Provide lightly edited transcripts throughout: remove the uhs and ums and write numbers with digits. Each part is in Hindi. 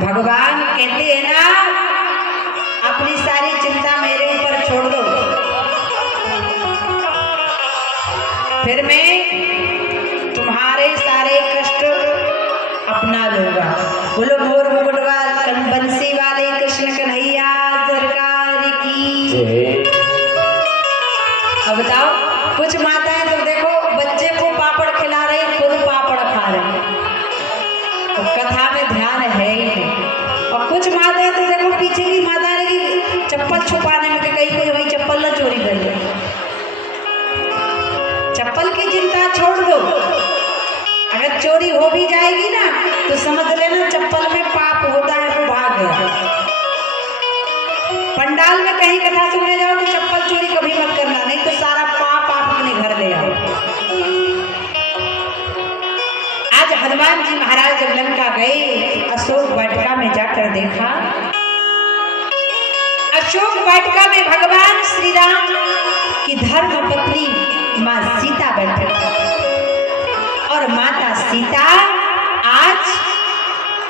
भगवान कहते हैं ना, अपनी सारी चिंता मेरे ऊपर छोड़ दो, फिर मैं तुम्हारे सारे कष्ट अपना लूंगा। बोलो मोर मुकुटवाल बंसी वाले कृष्ण कन्हैया सरकार की। अब बताओ, कुछ माताएं तो देखो बच्चे को पापड़ खिला रही, खुद पापड़ खा रही, तो कथा में ध्यान है ही नहीं। और कुछ माताएं तो देखो पीछे की माता लगी चप्पल छुपाने में, कहीं कोई वही चप्पल न चोरी कर ले। चप्पल की चिंता छोड़ दो, अगर चोरी हो भी जाएगी ना तो समझ लेना चप्पल में पाप होता है, वो भाग गया। पंडाल में कहीं कथा सुनने जाओ तो चप्पल चोरी कभी मत करना, नहीं तो सारा पाप आप अपने घर ले आओ। आज हनुमान जी महाराज जब लंका गए, अशोक वाटिका में जाकर देखा, अशोक वाटिका में भगवान श्री राम की धर्म पत्नी मां सीता बैठे, और माता सीता आज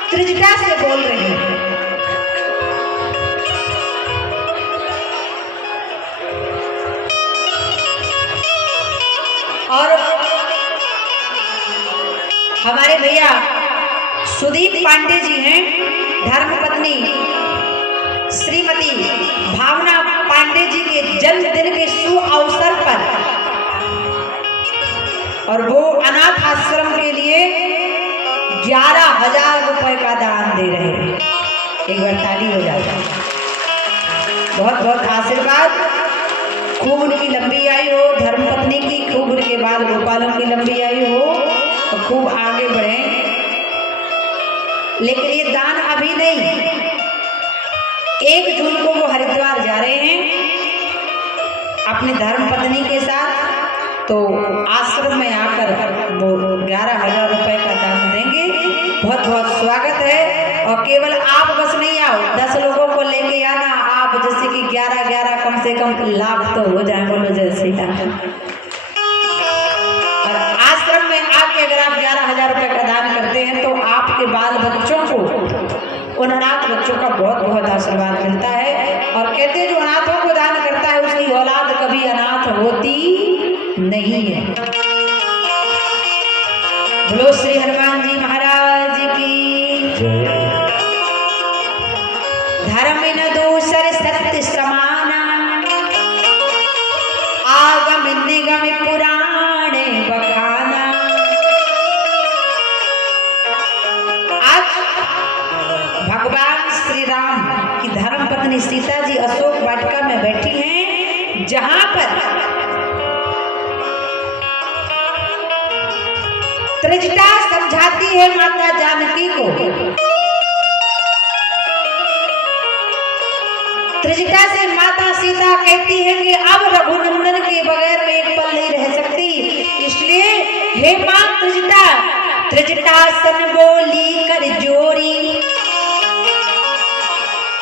त्रिजटा से बोल रही है। और हमारे भैया सुदीप पांडे जी हैं, धर्मपत्नी श्रीमती भावना पांडे जी के जन्मदिन के शुभ अवसर पर, और वो अनाथ आश्रम के लिए 11,000 रुपए का दान दे रहे हैं। एक बार ताली हो जाए। बहुत बहुत आशीर्वाद, खूब उनकी लंबी आयु हो, धर्मपत्नी की, खूब उनके बाल गोपालों की लंबी आयु हो और खूब आगे बढ़े। लेकिन ये दान अभी नहीं, 1 जून को वो हरिद्वार जा रहे हैं अपनी धर्मपत्नी के साथ, तो आश्रम में आकर वो 11,000 रुपए का दान देंगे। बहुत बहुत स्वागत है। और केवल आप बस नहीं आओ, 10 लोगों को लेके आना आप, जैसे कि 11-11 कम से कम लाख तो हो जाए, बोलो जैसे। और आश्रम में आके अगर आप 11,000 रुपए का दान करते हैं तो आपके बाल बच्चों को, उन अनाथ बच्चों का बहुत बहुत आशीर्वाद मिलता है। और कहते हैं जो अनाथों को दान करता है उसकी औलाद कभी अनाथ होती नहीं है। बोलो श्री हनुमान जी महाराज की। धर्म न दूसर सत्य समाना, आगम निगम पुराणे बखाना। आज भगवान श्री राम की धर्मपत्नी सीता जी अशोक वाटिका में बैठी हैं, जहां पर त्रिजटा समझाती है माता जानकी को। त्रिजटा से माता सीता कहती है कि अब रघुनंदन के बगैर मैं एक पल नहीं रह सकती, इसलिए हे मां त्रिजटा, त्रिजटासन बोली कर जोरी,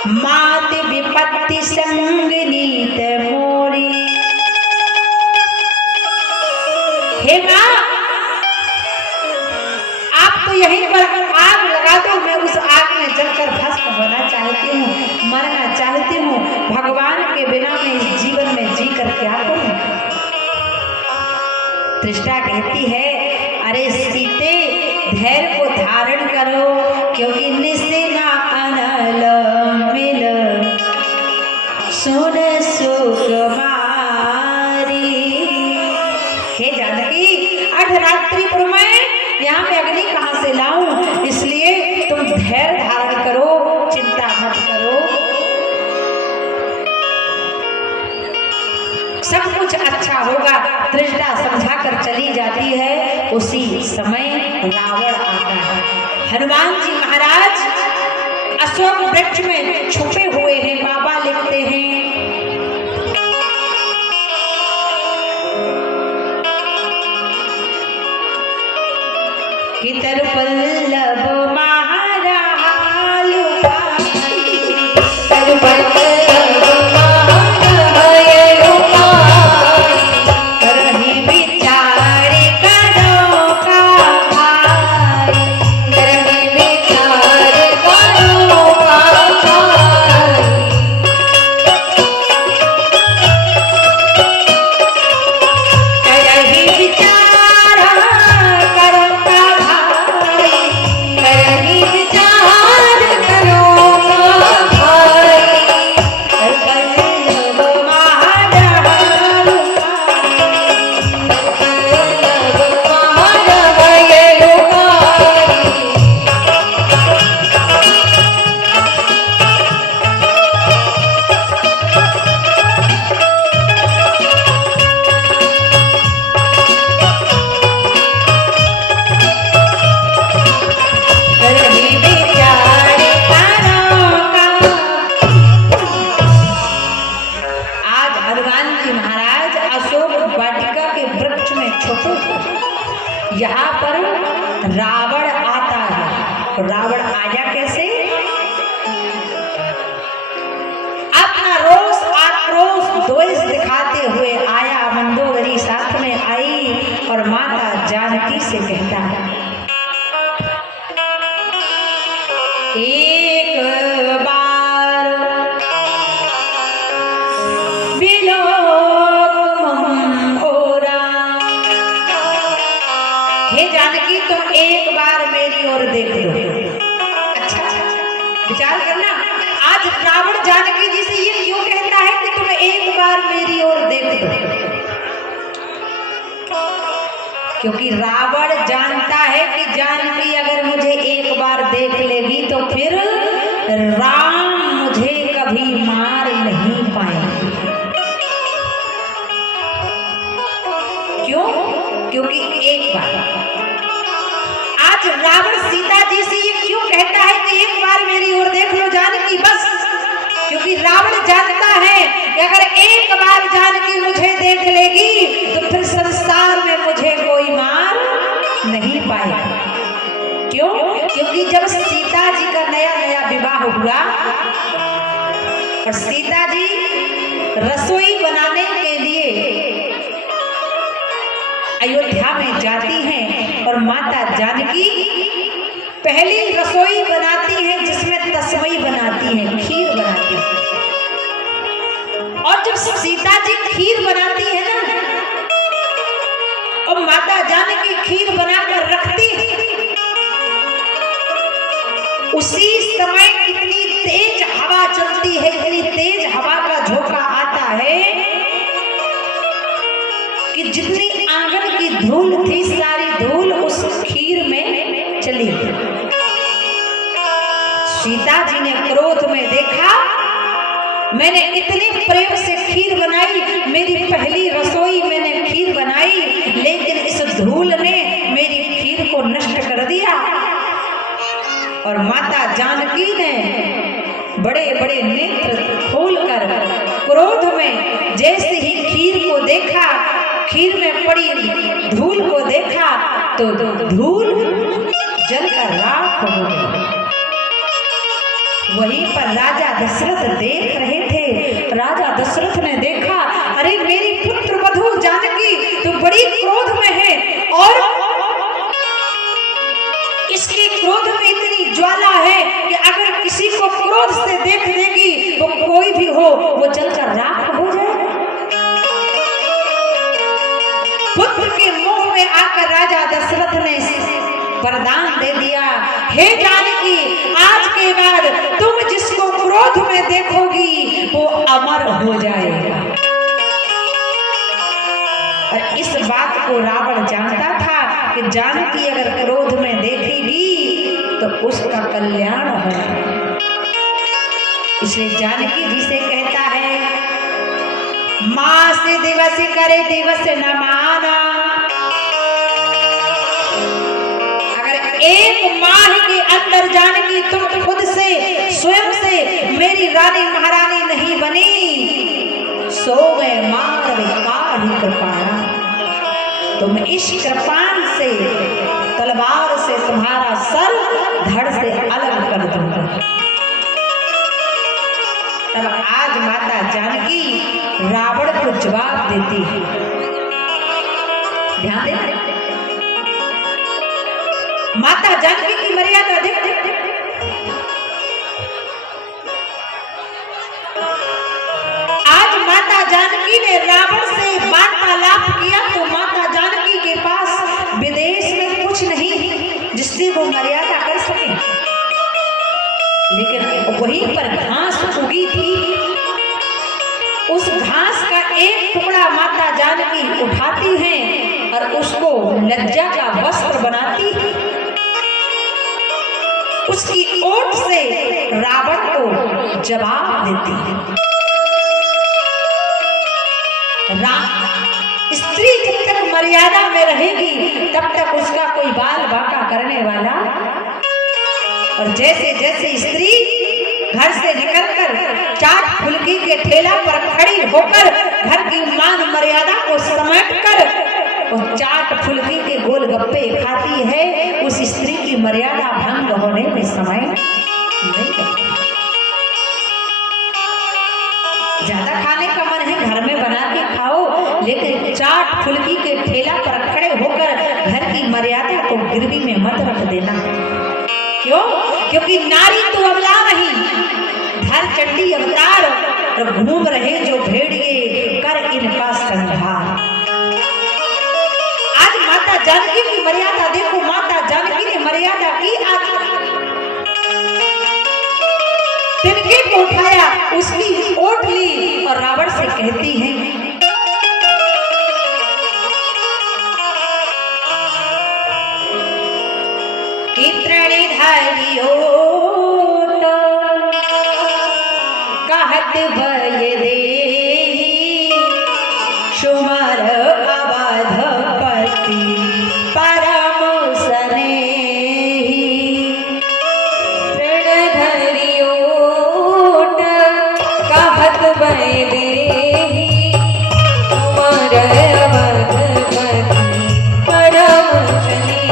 मात विपत्ति संग नीत मोरी। हे मां, तो यहीं पर आग लगा दो, मैं उस आग में जलकर भस्म होना चाहती हूँ, मरना चाहती हूँ। भगवान के बिना मैं इस जीवन में जी कर क्या करूँ। त्रिजटा कहती है, अरे सीते धैर्य को धारण करो, क्योंकि निस्सिना अनल मिल सुन सुकुमारी। हे जानकी, अर्धरात्रिपुर में यहाँ पे अग्नि कहाँ से लाऊं, इसलिए तुम धैर्य धारण करो, चिंता मत करो, सब कुछ अच्छा होगा। त्रिजटा समझा कर चली जाती है, उसी समय रावण आता है। हनुमान जी महाराज अशोक वृक्ष में छुपे हुए हैं। बाबा लिखते हैं, कि तरपल्लव महारालु करहि विचार करो का भाई, करहि विचार करो और माता जानकी से कहता है, एक बार विलोकमं ओरा, हे जानकी तुम एक बार मेरी ओर देख लो। अच्छा विचार करना, आज रावण जानकी जी से ये क्यों कहता है कि तुम एक बार मेरी ओर देख लो? क्योंकि रावण जानता है कि जानकी अगर मुझे एक बार देख लेगी तो फिर राम मुझे कभी मार नहीं पाएंगे। क्यों? क्योंकि एक बार। आज रावण सीता जी से ये क्यों कहता है कि एक बार मेरी ओर देख लो जानकी बस? क्योंकि रावण जानता है कि अगर एक बार जानकी मुझे देख लेगी तो फिर संसार में मुझे कोई मार नहीं पाएगा। क्यों? क्योंकि जब सीता जी का नया नया विवाह हुआ और सीता जी रसोई बनाने के लिए अयोध्या में जाती हैं और माता जानकी पहली रसोई बनाती हैं जिसमें तस्मई बनाती हैं, खीर बनाती हैं। और जब सीता जी खीर बनाती है ना और माता जानकी खीर बनाकर रखती है, उसी समय इतनी तेज हवा चलती है, इतनी तेज हवा का झोंका आता है कि जितनी आंगन की धूल थी सारी धूल उस खीर में चली गई। सीता जी ने क्रोध में देखा, मैंने इतने प्रेम से खीर बनाई, मेरी पहली रसोई मैंने खीर बनाई, लेकिन इस धूल ने मेरी खीर को नष्ट कर दिया। और माता जानकी ने बड़े बड़े नेत्र खोलकर क्रोध में जैसे ही खीर को देखा, खीर में पड़ी धूल को देखा तो धूल जलकर राख हो गई। वहीं पर राजा दशरथ देख रहे थे। राजा दशरथ ने देखा, अरे मेरी पुत्र वधू जानकी तो बड़ी क्रोध में है और इसके क्रोध में इतनी ज्वाला है कि अगर किसी को क्रोध से देख लेगी वो कोई भी हो वो जलकर राख हो जाए। पुत्र के मोह में आकर राजा दशरथ ने वरदान दे दिया, हे जानकी आज के बाद तुम जिसको क्रोध में देखोगी वो अमर हो जाएगा। और इस बात को रावण जानता था कि जानकी अगर क्रोध में देखेगी तो उसका कल्याण होगा। इसलिए जानकी जी से कहता है, मास दिवस करे दिवस न माना, एक माह के अंदर जानकी तुम खुद से स्वयं से मेरी रानी महारानी नहीं बनी, सो मैं मार विकार ही कृपाणा, तुम इस कृपाण से तलवार से तुम्हारा सर धड़ से अलग कर दूंगा। तब आज माता जानकी रावण को जवाब देती है। ध्यान देना, माता जानकी की मर्यादा देख। आज माता जानकी ने रावण से वार्तालाप किया तो माता जानकी के पास विदेश में कुछ नहीं जिससे वो मर्यादा कर सके, लेकिन वहीं पर घास उगी थी। उस घास का एक टुकड़ा माता जानकी उठाती हैं और उसको लज्जा का वस्त्र बनाती है। उसकी ओट से रावण को जवाब देती है। स्त्री जब तक मर्यादा में रहेगी तब तक उसका कोई बाल बाका करने वाला। और जैसे जैसे स्त्री घर से निकलकर चाट फुल्की के ठेला पर खड़ी होकर घर की मान मर्यादा को समेटकर और चाट फुल्की के गोलगप्पे खाती है, उस स्त्री की मर्यादा भंग होने में समय नहीं लगता। ज्यादा खाने का मन है घर में बना के खाओ, लेकिन चाट फुल्की के ठेला पर खड़े होकर घर की मर्यादा को गिरवी में मत रख देना। क्यों? क्योंकि नारी तो अबला नहीं, धर चंडी अवतार और घूम रहे जो भेड़िए, कर इनका संहार। आज माता जानकी की मर्यादा देखो, माता जानकी ने मर्यादा की। आज तिनके को उठाया, उसकी ओट ली और रावण से कहती है कि तृणधारी ओट कहत भय देहि, सुमर अवधपति परम स्नेही। तृणधारी ओट कहत भय देहि, सुमर अवधपति परम स्नेही।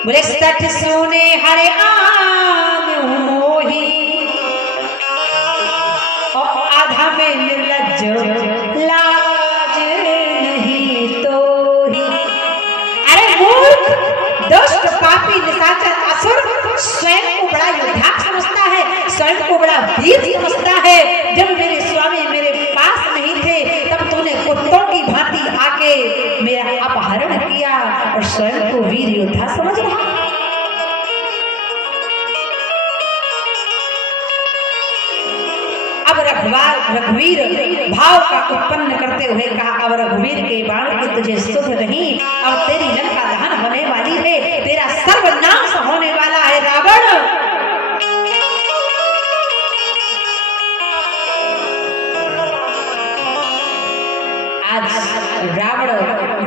बोले सठ सोने हरे आन मोही, और आधा में निर्लज्ज लाज नहीं तो ही। अरे मूर्ख, दुष्ट, पापी, निशाचर, असुर स्वयं को बड़ा योद्धा समझता है, स्वयं को बड़ा वीर समझता है। जब मेरे स्वामी मेरे पास नहीं थे तब तूने कुत्तों की भांति आके मेरा अपहरण किया और स्वयं को वीर योद्धा समझ रहा। अब रघुवीर भाव का उत्पन्न करते हुए कहा, अब रघुवीर के बाण की तुझे सुध नहीं, अब तेरी लंका दहन होने वाली है, तेरा सर्वनाश होने वाला है रावण। रावण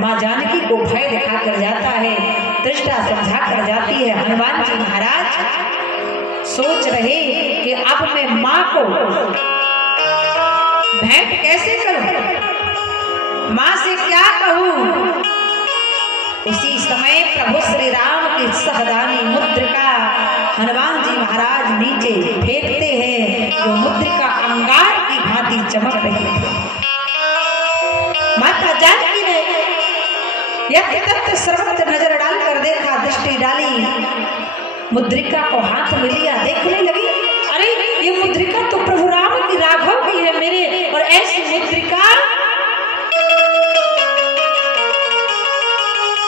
मां जानकी को भय दिखाकर जाता है, तृष्णा समझा कर जाती है। हनुमान जी महाराज सोच रहे कि अब मैं मां को भेंट कैसे करूं, मां से क्या कहूं। उसी समय प्रभु श्री राम की सहदानी मुद्रिका हनुमान जी महाराज नीचे फेंकते हैं, जो मुद्रिका अंगार की भांति चमक रही है। माता जानकी ने यत्र सर्वत्र नजर डालकर देखा, दृष्टि डाली, मुद्रिका को हाथ में लिया, देखने लगी, अरे ये मुद्रिका तो प्रभु राम की राघव की है मेरे, और ऐसी मुद्रिका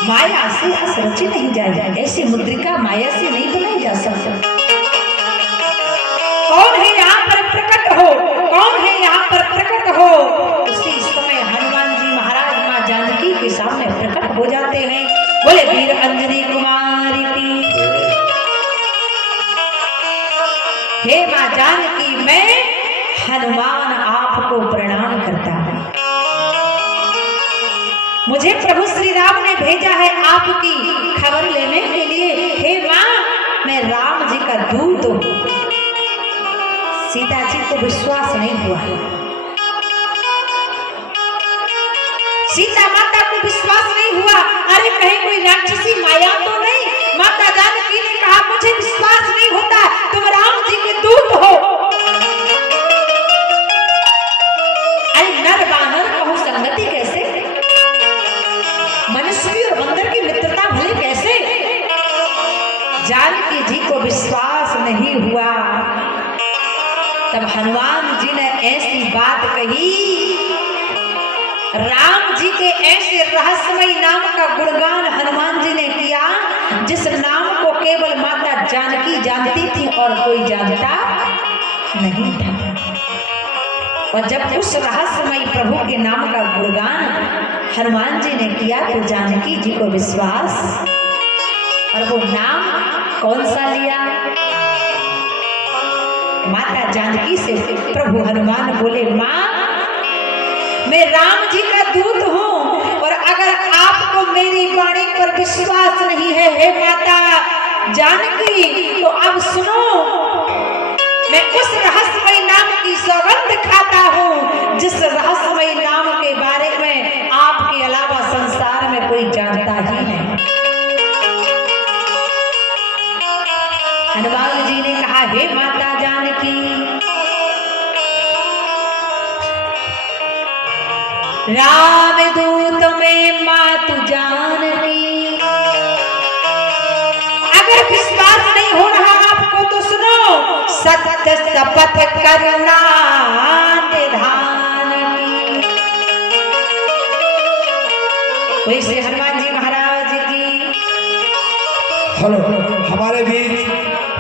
माया से रची नहीं जाए, ऐसी मुद्रिका माया से नहीं बनाई जा सकती। कौन है यहाँ पर प्रकट हो, कौन है यहाँ पर प्रकट हो। उसी समय हनुमान जी महाराज मां जानकी के सामने प्रकट हो जाते हैं। बोले वीर अंजनी कुमारी की, हे मां जानकी, मैं हनुमान आपको प्रणाम करता हूं। मुझे प्रभु श्री राम ने भेजा है आपकी खबर लेने के लिए। हे मां, मैं राम जी का दूत हूं। सीता जी को विश्वास नहीं हुआ, सीता माता को विश्वास नहीं हुआ। अरे कहीं कोई राक्षसी माया तो नहीं। माता जानकी ने कहा, मुझे विश्वास नहीं होता, तुम राम जी के दूत हो। अरे नर बानर कहूं संगति नहीं हुआ। तब हनुमान जी ने ऐसी बात कही, राम जी के ऐसे रहस्यमय नाम का गुणगान हनुमान जी ने किया जिस नाम को केवल माता जानकी जानती थी और कोई जानता नहीं था। और जब उस रहस्यमय प्रभु के नाम का गुणगान हनुमान जी ने किया तो जानकी जी को विश्वास, और वो नाम कौन सा लिया? माता जानकी से प्रभु हनुमान बोले, माँ मैं राम जी का दूत हूँ, और अगर आपको मेरी वाणी पर विश्वास नहीं है हे माता जानकी, तो अब सुनो, मैं उस रहस्यमय नाम की सौगंध खाता हूँ जिस रहस्यमय नाम के बारे में आपके अलावा संसार में कोई जानता ही नहीं। हनुमान जी ने कहा, हे माता जानकी, राम दूत में मातु जानकी, अगर विश्वास नहीं हो रहा आपको तो सुनो, सत्य शपथ करना निधान की। वैसे हनुमान जी महाराज की। हेलो, हमारे बीच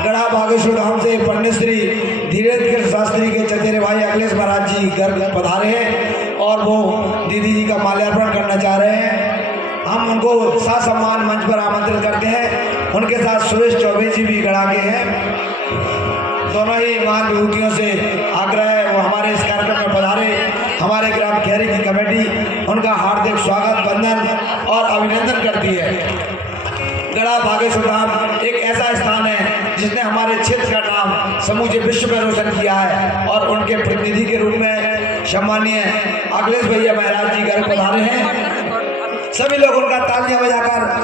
गढ़ा बागेश्वर धाम से पंडित श्री धीरेन्द्र कृष्ण शास्त्री के चचेरे भाई अखिलेश महाराज जी घर पधारे हैं और वो दीदी जी का माल्यार्पण करना चाह रहे हैं। हम उनको ससम्मान मंच पर आमंत्रित करते हैं। उनके साथ सुरेश चौबे जी भी गढ़ा के हैं। दोनों ही महान विभूतियों से आग्रह है वो हमारे इस कार्यक्रम में पधारे। हमारे ग्राम खैरी की कमेटी उनका हार्दिक स्वागत, वंदन और अभिनंदन करती है। गढ़ा बागेश्वर धाम एक ऐसा स्थान है जिसने हमारे क्षेत्र का नाम समूचे विश्व में रोशन किया है, और उनके प्रतिनिधि के रूप में सम्मानीय अखिलेश भैया महाराज जी घर पधारे हैं। सभी लोग उनका तालियां बजाकर